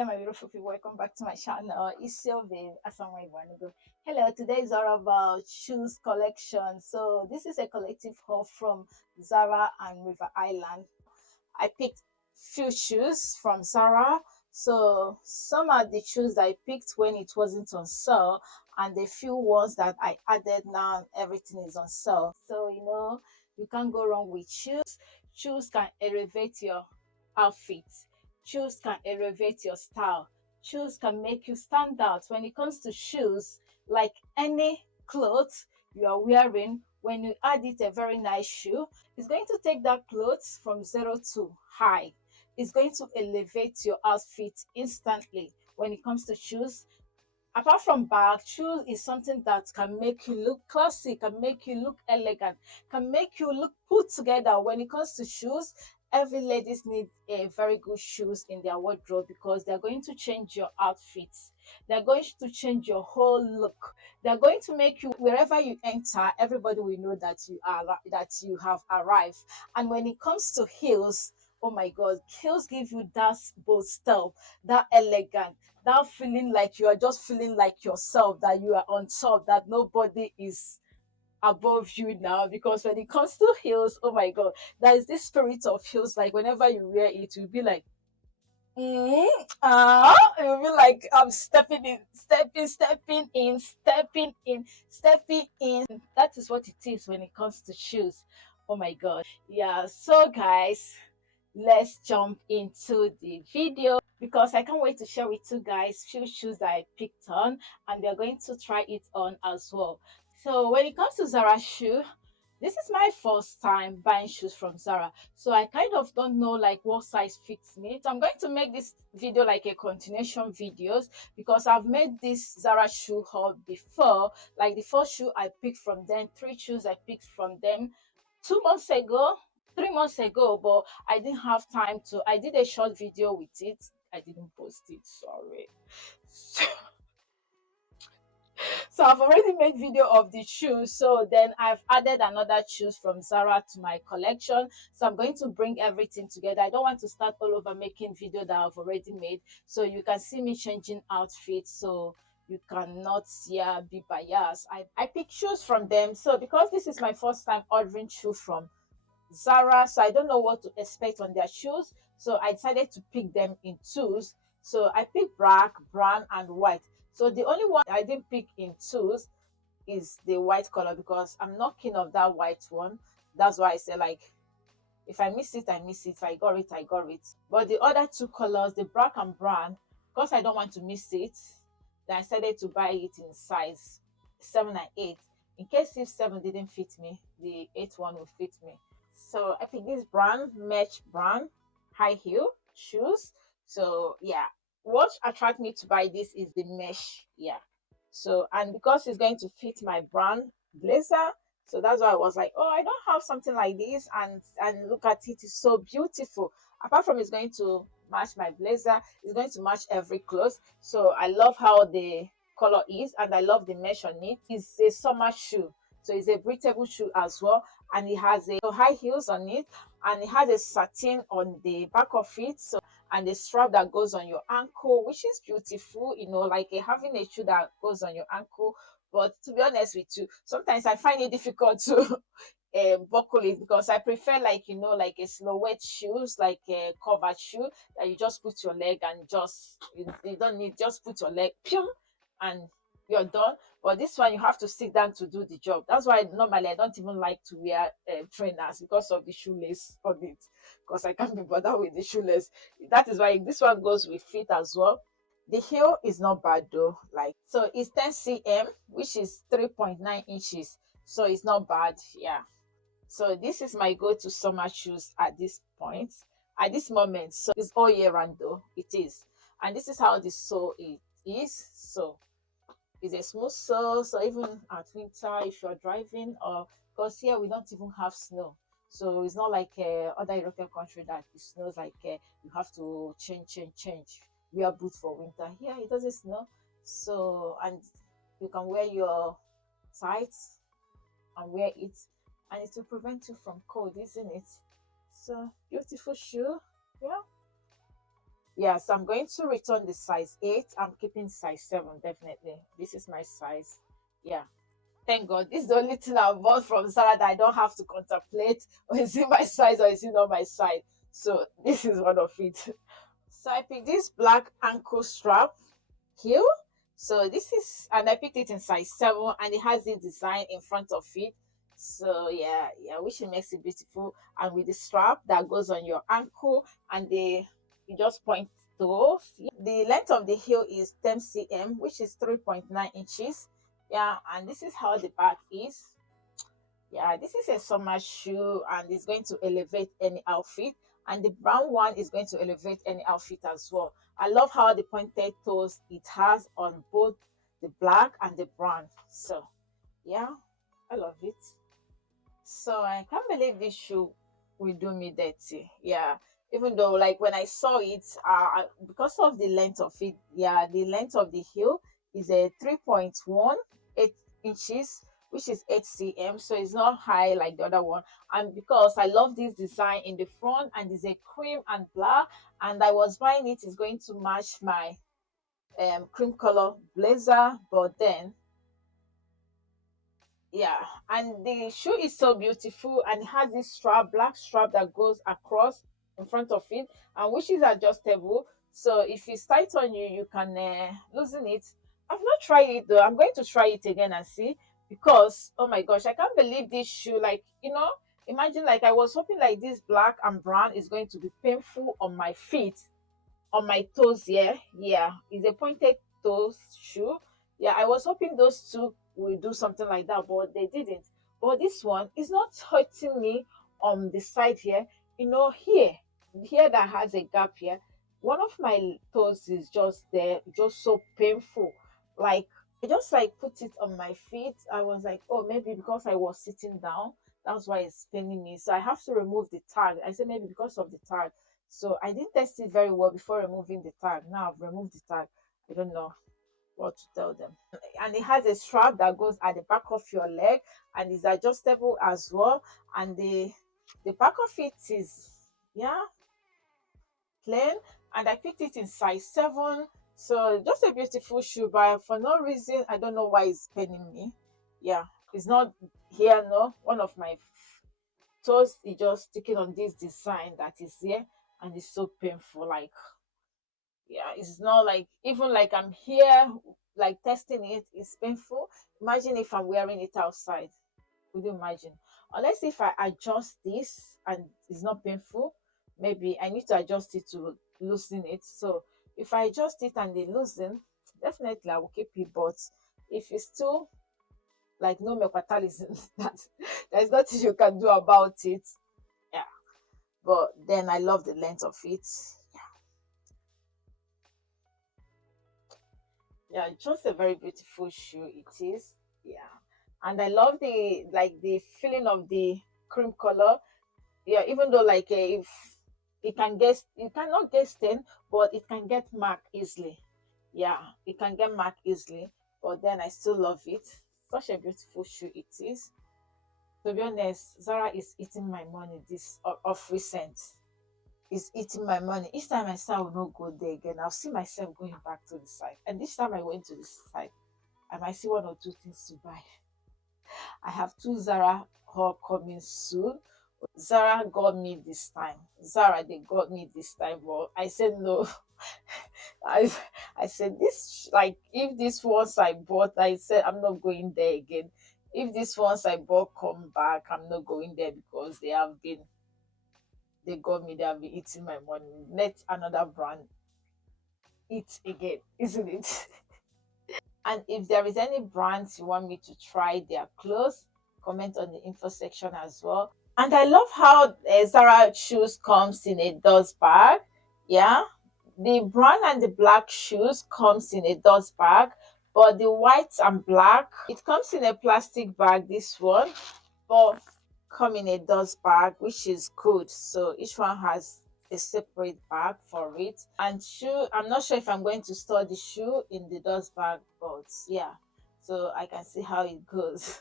Hello, my beautiful people. Welcome back to my channel. It's your babe, Asanwa Igboanugo. Hello, today is all about shoes collection. So this is a collective haul from Zara and River Island. I picked few shoes from Zara. So some are the shoes that I picked when it wasn't on sale, and the few ones that I added now everything is on sale. So you can't go wrong with shoes. Shoes can elevate your outfit. Shoes can elevate your style. Shoes can make you stand out. When it comes to shoes, like any clothes you are wearing, when you add it a very nice shoe, it's going to take that clothes from zero to high. It's going to elevate your outfit instantly. When it comes to shoes, apart from bag, shoes is something that can make you look classy, can make you look elegant, can make you look put together. When it comes to shoes, every ladies need a very good shoes in their wardrobe because they're going to change your outfits. They're going to change your whole look. They're going to make you, wherever you enter, everybody will know that you have arrived. And when it comes to heels, oh my god, heels give you that bold style, that elegant, that feeling like you are just feeling like yourself, that you are on top, that nobody is above you now. Because when it comes to heels, oh my god, there is this spirit of heels, like whenever you wear it, you'll be like you'll be like I'm stepping in, stepping in. That is what it is when it comes to shoes. Oh my god. Yeah, so guys, let's jump into the video because I can't wait to share with you guys few shoes that I picked on, and they're going to try it on as well. So when it comes to Zara shoe, this is my first time buying shoes from Zara, so I kind of don't know like what size fits me. So I'm going to make this video like a continuation videos because I've made this Zara shoe haul before. Like the first shoe I picked from them, three shoes I picked from them 2 months ago, 3 months ago, but I didn't have time to. I did a short video with it. I didn't post it, sorry. So I've already made video of the shoes, so then I've added another shoes from Zara to my collection. So I'm going to bring everything together. I don't want to start all over making video that I've already made, so you can see me changing outfits, so you cannot be biased. I pick shoes from them, so because this is my first time ordering shoes from Zara, so I don't know what to expect on their shoes, so I decided to pick them in twos. So I picked black, brown, and white. So the only one I didn't pick in twos is the white color because I'm not keen of that white one. That's why I say, like, if I miss it, I miss it. If I got it, I got it. But the other two colors, the black and brown, because I don't want to miss it, then I decided to buy it in size 7 and 8. In case if 7 didn't fit me, the 8 one will fit me. So I picked this brown, mesh brown, high heel shoes. So yeah, what attracted me to buy this is the mesh. Yeah. So, and because it's going to fit my brown blazer, so that's why I was like, oh, I don't have something like this, and look at it, it's so beautiful. Apart from it's going to match my blazer, it's going to match every clothes. So I love how the color is, and I love the mesh on it. It's a summer shoe, so it's a breathable shoe as well, and it has a high heels on it, and it has a satin on the back of it. So, and the strap that goes on your ankle, which is beautiful, like having a shoe that goes on your ankle. But to be honest with you, sometimes I find it difficult to buckle it because I prefer, like like a silhouette shoes, like a covered shoe that you just put your leg and you don't need, just put your leg and you're done. But this one, you have to sit down to do the job. That's why normally I don't even like to wear trainers because of the shoelace on it, because I can't be bothered with the shoelace. That is why this one goes with feet as well. The heel is not bad though, like, so it's 10 cm, which is 3.9 inches, so it's not bad. Yeah, so this is my go-to summer shoes at this point, at this moment. So it's all year round though, it is. And this is how the sole is. So it's a smooth sole, so even at winter, if you're driving, or because here we don't even have snow, so it's not like other European country that it snows, like you have to change wear boots for winter. Here it doesn't snow, so, and you can wear your tights and wear it, and it will prevent you from cold, isn't it? So beautiful shoe. Yeah, Yeah, so I'm going to return the size 8. I'm keeping size 7, definitely. This is my size. Yeah. Thank God. This is the only thing I bought from Zara that I don't have to contemplate. Or is it my size or is it not my size? So this is one of it. So I picked this black ankle strap heel. So this is, and I picked it in size 7, and it has this design in front of it. So yeah, which it makes it beautiful. And with the strap that goes on your ankle, and you just point those. The length of the heel is 10 cm, which is 3.9 inches. Yeah, and this is how the back is. Yeah, this is a summer shoe, and it's going to elevate any outfit. And the brown one is going to elevate any outfit as well. I love how the pointed toes it has on both the black and the brown. So yeah, I love it. So I can't believe this shoe will do me dirty. Yeah. Even though like when I saw it, because of the length of it, yeah, the length of the heel is a 3.18 inches, which is 8 cm. So it's not high like the other one. And because I love this design in the front, and it's a cream and black, and I was buying it is going to match my cream color blazer, but then yeah, and the shoe is so beautiful, and it has this strap, black strap that goes across in front of it, and which is adjustable. So if it's tight on you, you can loosen it. I've not tried it though. I'm going to try it again and see, because oh my gosh, I can't believe this shoe. Like, imagine, like, I was hoping like this black and brown is going to be painful on my feet, on my toes. Yeah, it's a pointed toes shoe. Yeah, I was hoping those two will do something like that, but they didn't. But this one is not hurting me on the side here. Here that has a gap here, one of my toes is just there, just so painful. Like, I just like put it on my feet. I was like, oh, maybe because I was sitting down, that's why it's paining me. So I have to remove the tag. I said maybe because of the tag. So I didn't test it very well before removing the tag. Now I've removed the tag. I don't know what to tell them. And it has a strap that goes at the back of your leg, and is adjustable as well. And the back of it is, yeah, plain. And I picked it in size 7. So just a beautiful shoe, but for no reason, I don't know why it's paining me. Yeah, it's not here, no. One of my toes is just sticking on this design that is here, and it's so painful. Like, yeah, it's not like, even like I'm here like testing it, it's painful. Imagine if I'm wearing it outside. Would you imagine? Unless if I adjust this and it's not painful, maybe I need to adjust it to loosen it. So if I adjust it and they loosen, definitely I will keep it. But if it's still like no metabolism, that there's nothing you can do about it. Yeah. But then I love the length of it. Yeah, it's just a very beautiful shoe it is. Yeah. And I love the feeling of the cream color. Yeah, even though like if it cannot get stain, but it can get mark easily. Yeah, it can get mark easily, but then I still love it. Such a beautiful shoe it is. To be honest, Zara is eating my money this of recent. Is eating my money. Each time I say I will not go there again, I'll see myself going back to the site. And this time I went to the site, I might see one or two things to buy. I have two Zara haul coming soon. Zara got me this time. Zara, they got me this time, but I said no. I I said this, like, if this ones I bought, I said I'm not going there again. If this ones I bought come back, I'm not going there, because they got me, they have been eating my money. Let another brand eat again, isn't it? And if there is any brands you want me to try their clothes, comment on the info section as well. And I love how Zara shoes comes in a dust bag. Yeah, the brown and the black shoes comes in a dust bag, but the white and black, it comes in a plastic bag, this one, but come in a dust bag, which is good. So each one has a separate bag for it. And shoe, I'm not sure if I'm going to store the shoe in the dust bag, but yeah, so I can see how it goes.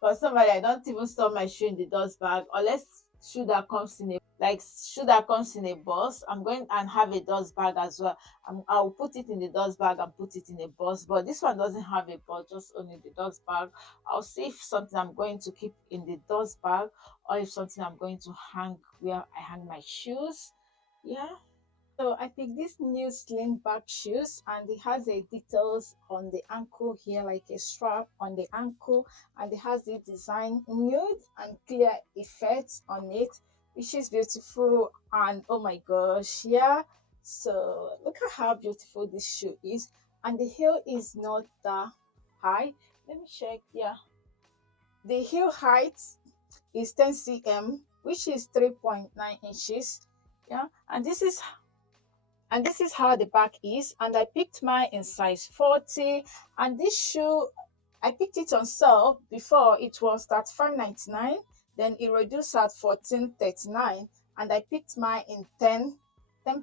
For somebody, I don't even store my shoe in the dust bag unless shoe that comes in a like shoe that comes in a box. I'm going and have a dust bag as well. I'll put it in the dust bag and put it in a box, but this one doesn't have a box, just only the dust bag. I'll see if something I'm going to keep in the dust bag, or if something I'm going to hang where I hang my shoes. Yeah. So I picked this new sling back shoes, and it has a details on the ankle here, like a strap on the ankle, and it has the design nude and clear effects on it, which is beautiful. And oh my gosh, yeah. So look at how beautiful this shoe is, and the heel is not that high. Let me check. Yeah, the heel height is 10 cm, which is 3.9 inches. Yeah, and this is how the back is, and I picked mine in size 40. And this shoe, I picked it on sale. Before it was 35.99, then it reduced at 14.39, and I picked mine in 10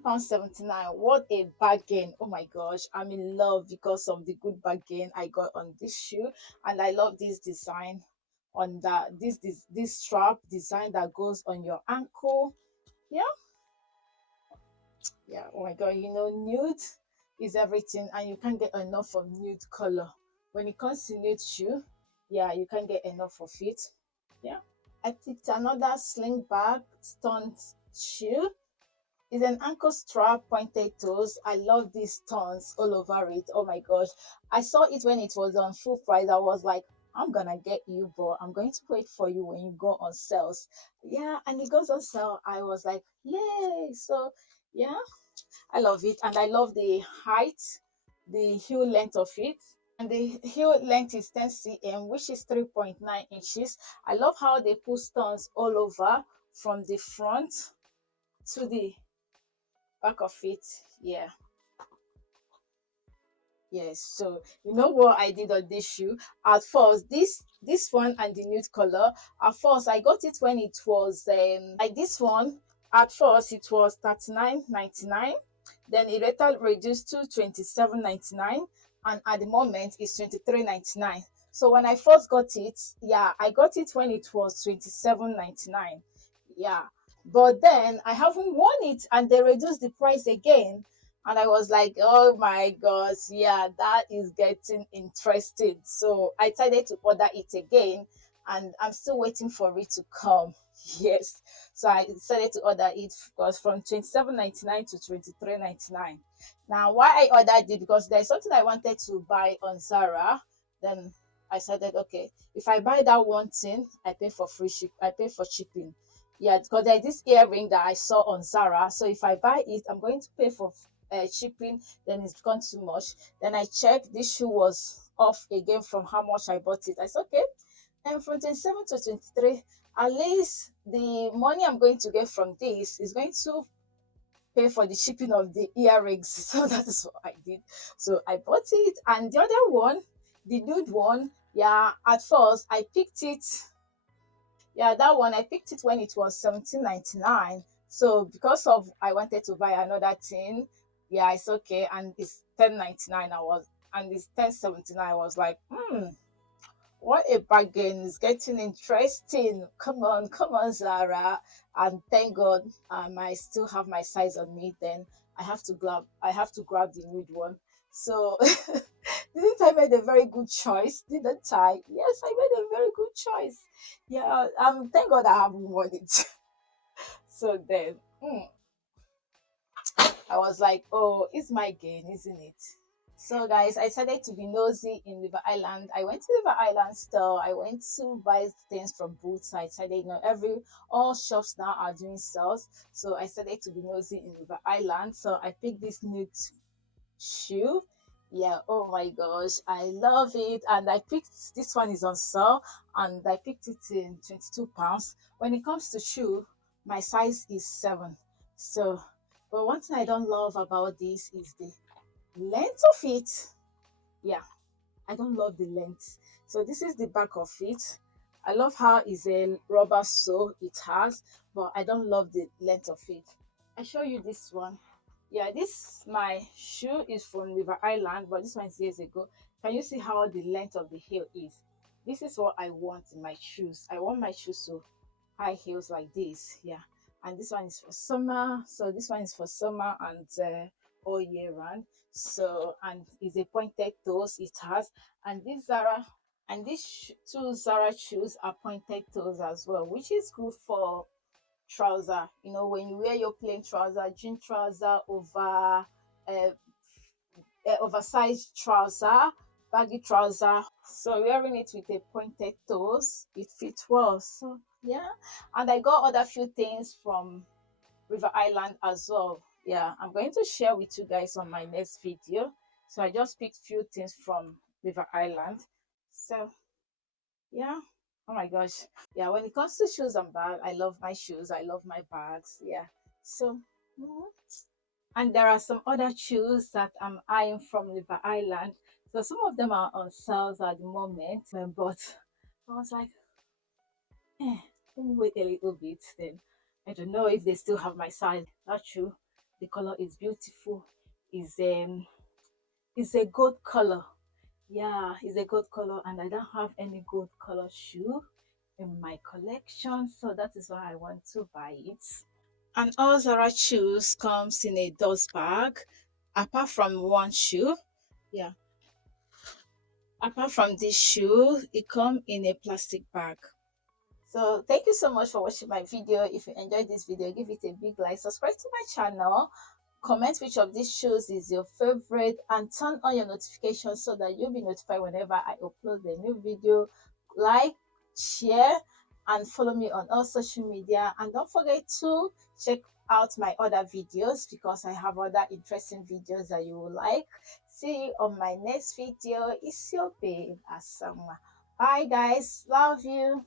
pounds 79. What a bargain! Oh my gosh, I'm in love because of the good bargain I got on this shoe. And I love this design on that, this strap design that goes on your ankle. Yeah, yeah, oh my god, nude is everything, and you can't get enough of nude color. When it comes to nude shoe, yeah, you can't get enough of it. Yeah. I picked another sling bag stunt shoe. It's an ankle strap, pointed toes. I love these stones all over it. Oh my gosh, I saw it when it was on full price. I was like, I'm gonna get you, but I'm going to wait for you when you go on sales. Yeah, and it goes on sale. I was like, yay. So yeah, I love it, and I love the height, the heel length of it. And the heel length is 10 cm, which is 3.9 inches. I love how they put stones all over from the front to the back of it. Yeah. Yes, so you know what I did on this shoe? At first, this one and the nude color. At first, I got it when it was like this one. At first, it was 39.99. Then it later reduced to 27.99, and at the moment, it's 23.99. So when I first got it, yeah, I got it when it was 27.99. Yeah, but then I haven't worn it, and they reduced the price again, and I was like, oh my gosh, yeah, that is getting interesting. So I decided to order it again, and I'm still waiting for it to come. Yes. So I decided to order it because from 27.99 to 23.99. Now, why I ordered it, because there's something I wanted to buy on Zara. Then I decided, okay, if I buy that one thing, I pay for shipping. Yeah, because there's this earring that I saw on Zara. So if I buy it, I'm going to pay for shipping, then it's gone too much. Then I checked, this shoe was off again from how much I bought it. I said, okay, and from 27 to 23, at least the money I'm going to get from this is going to pay for the shipping of the earrings. So that is what I did. So I bought it, and the other one, the nude one, yeah, at first I picked it. Yeah, that one I picked it when it was 17.99. So because of I wanted to buy another thing, yeah, it's okay, and it's 10.99. And it's 10.79. I was like, what a bargain! It's getting interesting. Come on, Zara. And thank God, I still have my size on me. Then I have to grab the nude one. So didn't I made a very good choice? Didn't I? Yes, I made a very good choice. Yeah, thank God I haven't worn it. So then, I was like, oh, it's my gain, isn't it? So guys, I decided to be nosy in River Island. I went to River Island store. I went to buy things from Boots. I decided, all shops now are doing sales. So I decided to be nosy in River Island. So I picked this nude shoe. Yeah, oh my gosh, I love it. And I picked this one is on sale, and I picked it in 22 pounds. When it comes to shoe, my size is 7. So, but one thing I don't love about this is the length of it. Yeah, I don't love the length. So this is the back of it. I love how it's a rubber sole it has, but I don't love the length of it. I show you this one. Yeah, this my shoe is from River Island, but this one is years ago. Can you see how the length of the heel is? This is what I want in my shoes. I want my shoes to high heels like this. Yeah, and this one is for summer. So this one is for summer and all year round. So, and it's a pointed toes it has, and this Zara and these two Zara shoes are pointed toes as well, which is good for trouser. You know, when you wear your plain trouser, jean trouser over oversized trouser, baggy trouser. So wearing it with a pointed toes, it fits well. So yeah, and I got other few things from River Island as well. Yeah, I'm going to share with you guys on my next video. So I just picked few things from River Island. So yeah, oh my gosh, yeah. When it comes to shoes and bag, I love my shoes. I love my bags. Yeah. So. Mhm. And there are some other shoes that I'm eyeing from River Island. So some of them are on sales at the moment, but I was like, let me wait a little bit. Then I don't know if they still have my size. That's true. The color is beautiful. Is a gold color. Yeah, it's a gold color, and I don't have any gold color shoe in my collection, so that is why I want to buy it. And all Zara shoes comes in a dust bag, apart from one shoe. Yeah, apart from this shoe, it comes in a plastic bag. So thank you so much for watching my video. If you enjoyed this video, give it a big like, subscribe to my channel, comment which of these shoes is your favorite, and turn on your notifications so that you'll be notified whenever I upload a new video. Like, share, and follow me on all social media, and don't forget to check out my other videos because I have other interesting videos that you will like. See you on my next video. It's your babe Asanwa. Bye guys, love you.